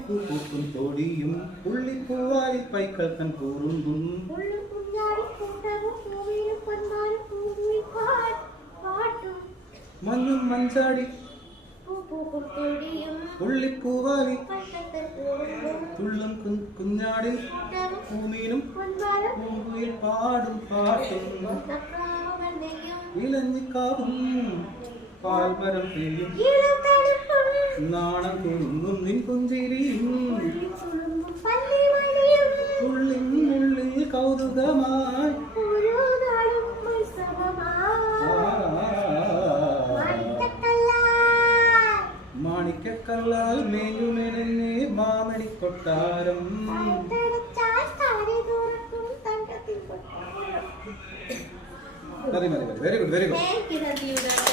പൂവാലിപ്പൂ പൂക്കും തോടിയും പുള്ളിപ്പൂവാലി പൈക്കൾ തൻ കൂറുമ്പും മഞ്ഞും മഞ്ചാടി പുള്ളിപ്പൂവാലി തുള്ളും കുഞ്ഞാടി പൂമീനും പൂങ്കുയിൽ പാടും പാട്ടും ഇലഞ്ഞിക്കാവും പാൽമരം പെയ്യും നാണം കുറുങ്ങും നിൻ പുഞ്ചിരിയും ഉള്ളിൽ കൗതുകമായി മാണിക്കക്കല്ലാൽ മേഞ്ഞുമെന്നെ മാമണി കൊട്ടാരം. മതി വെരി ഗുഡ്.